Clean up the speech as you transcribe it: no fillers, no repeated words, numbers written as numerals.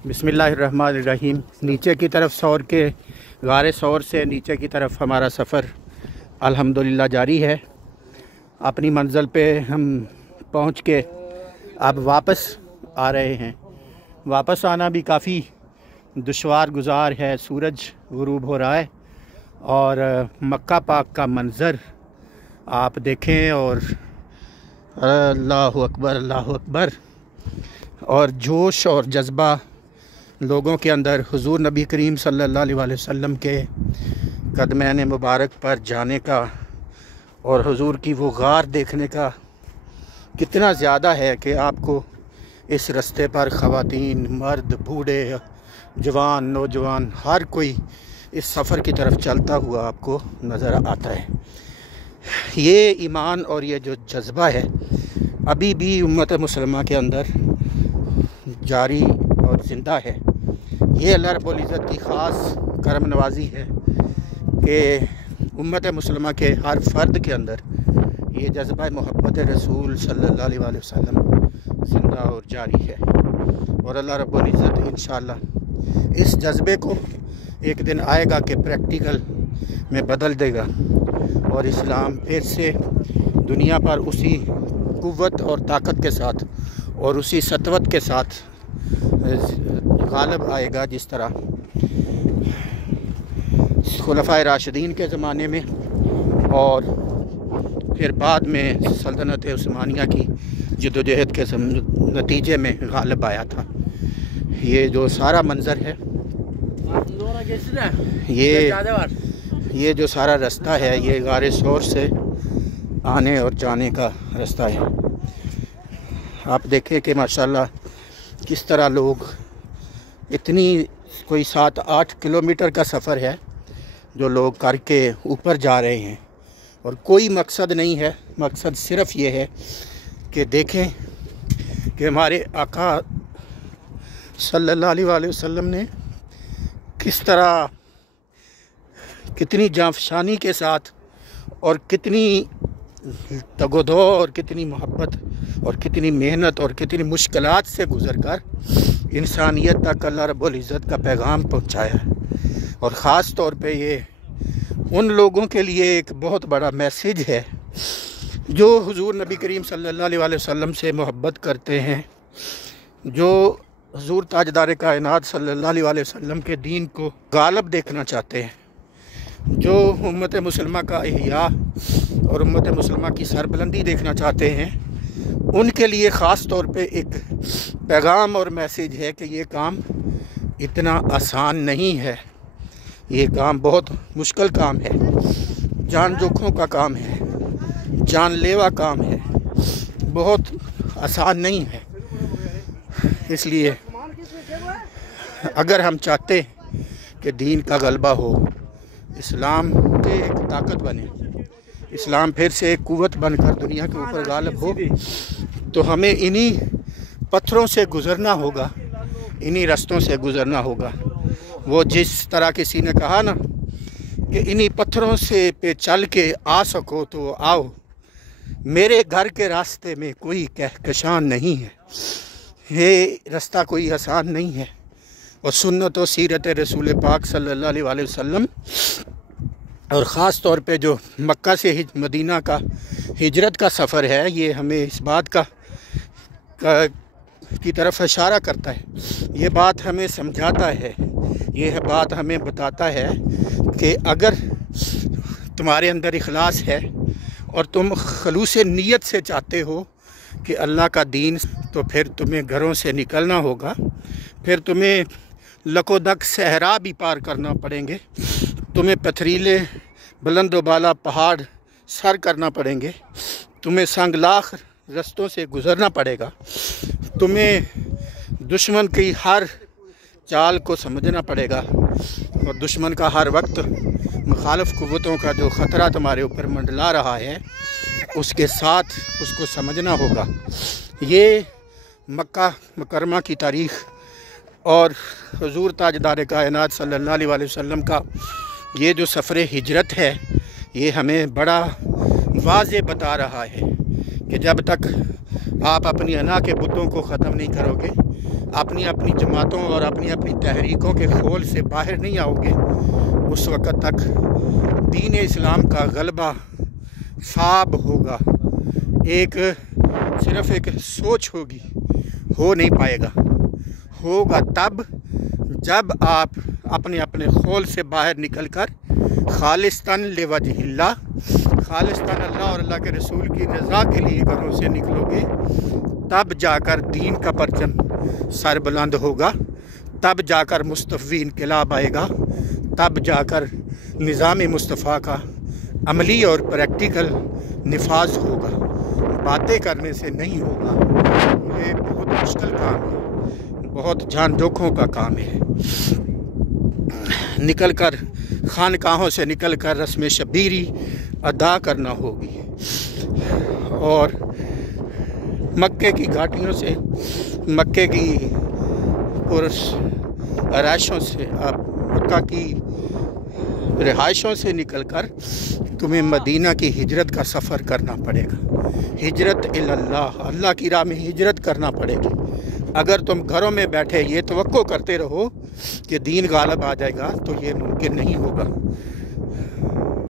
बिस्मिल्लाहिर्रहमानिर्रहीम। नीचे की तरफ सौर के गारे सौर से नीचे की तरफ हमारा सफ़र अल्हम्दुलिल्लाह जारी है। अपनी मंज़िल पे हम पहुंच के अब वापस आ रहे हैं। वापस आना भी काफ़ी दुश्वार गुज़ार है। सूरज गुरूब हो रहा है और मक्का पाक का मंज़र आप देखें और अल्लाहु अकबर अल्लाहु अकबर, और जोश और जज्बा लोगों के अंदर हुज़ूर नबी करीम सल्लल्लाहु अलैहि वसल्लम के कदमैन मुबारक पर जाने का और हुज़ूर की वो गार देखने का कितना ज़्यादा है कि आपको इस रास्ते पर ख़वातीन, मर्द, बूढ़े, जवान, नौजवान हर कोई इस सफ़र की तरफ चलता हुआ आपको नज़र आता है। ये ईमान और ये जो जज्बा है अभी भी उम्मत मुसलमा के अंदर जारी और ज़िंदा है। ये अल्लाह रब्बुल इज़्ज़त की ख़ास करम नवाज़ी है कि उम्मत मुसलमा के हर फ़र्द के अंदर ये जज्बा मोहब्बत रसूल सल्लल्लाहु अलैहि वसल्लम ज़िंदा और जारी है। और अल्लाह रब्बुल इज़्ज़त इंशाअल्लाह इस जज्बे को एक दिन आएगा कि प्रैक्टिकल में बदल देगा और इस्लाम फिर से दुनिया पर उसी क़ुव्वत और ताकत के साथ और उसी सतवत के साथ गालिब आएगा जिस तरह खुलफ़ाए राशिदीन के ज़माने में और फिर बाद में सल्तनत उस्मानिया की जद्दोजहद के नतीजे में गालिब आया था। ये जो सारा मंज़र है, ये जो सारा रास्ता है, ये गारे सौर से आने और जाने का रास्ता है। आप देखें कि माशाल्लाह किस तरह लोग इतनी कोई 7-8 किलोमीटर का सफ़र है जो लोग करके ऊपर जा रहे हैं और कोई मकसद नहीं है। मकसद सिर्फ़ ये है कि देखें कि हमारे आका सल्लल्लाहु अलैहि वसल्लम ने किस तरह कितनी जांफशानी के साथ और कितनी तगोदो और कितनी मोहब्बत और कितनी मेहनत और कितनी मुश्किलात से गुज़र कर इंसानियत तक अल्लाह रब्बुल इज़्ज़त का पैगाम पहुँचाया है। और ख़ास तौर पे ये उन लोगों के लिए एक बहुत बड़ा मैसेज है जो हुज़ूर नबी करीम सल्लल्लाहु अलैहि वसल्लम से मोहब्बत करते हैं, जो हुज़ूर ताजदार कायनात सल्लल्लाहु अलैहि वसल्लम के दीन को गालिब देखना चाहते हैं, जो उम्मत मुसलमा का इह्या और उम्मत मुसलमा की सरबुलंदी देखना चाहते हैं। उनके लिए ख़ास तौर पे एक पैगाम और मैसेज है कि ये काम इतना आसान नहीं है, ये काम बहुत मुश्किल काम है, जान जोखों का काम है, जानलेवा काम है, बहुत आसान नहीं है। इसलिए अगर हम चाहते कि दीन का गलबा हो, इस्लाम से एक ताकत बने, इस्लाम फिर से एक क़ुव्वत बनकर दुनिया के ऊपर गालिब हो, तो हमें इन्हीं पत्थरों से गुज़रना होगा, इन्हीं रास्तों से गुज़रना होगा। वो जिस तरह किसी ने कहा ना कि इन्हीं पत्थरों से पे चल के आ सको तो आओ, मेरे घर के रास्ते में कोई कहकशान नहीं है। ये रास्ता कोई आसान नहीं है और सुन्नत और सीरत रसूल पाक सल्लल्लाहु अलैहि वसल्लम और ख़ास तौर पे जो मक्का से मदीना का हिजरत का सफ़र है, ये हमें इस बात की तरफ इशारा करता है। ये बात हमें समझाता है, ये बात हमें बताता है कि अगर तुम्हारे अंदर इखलास है और तुम खलूस नीयत से चाहते हो कि अल्लाह का दीन, तो फिर तुम्हें घरों से निकलना होगा, फिर तुम्हें लकोदक सहरा भी पार करना पड़ेंगे, तुम्हें पथरीले बुलंद बाला पहाड़ सर करना पड़ेंगे, तुम्हें संगलाख रास्तों से गुज़रना पड़ेगा, तुम्हें दुश्मन की हर चाल को समझना पड़ेगा और दुश्मन का हर वक्त मुखालिफ क़ुव्वतों का जो ख़तरा तुम्हारे ऊपर मंडला रहा है उसके साथ उसको समझना होगा। ये मक्का मुकरमा की तारीख़ और हुज़ूर ताजदार कायनात सल्लल्लाहु अलैहि वसल्लम का ये जो सफ़र हिजरत है, ये हमें बड़ा वाज़े बता रहा है कि जब तक आप अपनी अना के बुतों को ख़त्म नहीं करोगे, اپنی اپنی جماعتوں اور اپنی اپنی تحریکوں کے خول سے باہر نہیں آؤ گے، اس وقت تک دین اسلام کا غلبہ صعب ہوگا، صرف ایک سوچ ہوگی، ہو نہیں پائے گا۔ ہوگا تب جب آپ اپنے اپنے خول سے باہر نکل کر خالصتاً لوجہ اللہ، خالصتاً اللہ اور اللہ کے رسول کی رضا کے لیے گھروں سے نکلو گے، تب جا کر دین کا پرچم سر بلند ہوگا، تب جا کر مصطفی انقلاب آئے گا، تب جا کر نظام مصطفیٰ کا عملی اور پریکٹیکل نفاذ ہوگا، باتیں کرنے سے نہیں ہوگا۔ یہ بہت مشکل کام ہے، بہت جان جوکھوں کا کام ہے۔ نکل کر خانقاہوں سے نکل کر رسم شبیری ادا کرنا ہوگی، اور مکے کی گھاٹیوں سے، مکے کی رہائشوں سے، مکہ کی رہائشوں سے نکل کر تمہیں مدینہ کی ہجرت کا سفر کرنا پڑے گا۔ ہجرت اللہ، اللہ کی راہ میں ہجرت کرنا پڑے گی۔ اگر تم گھروں میں بیٹھے یہ توقع کرتے رہو کہ دین غالب آ جائے گا تو یہ ممکن نہیں ہوگا۔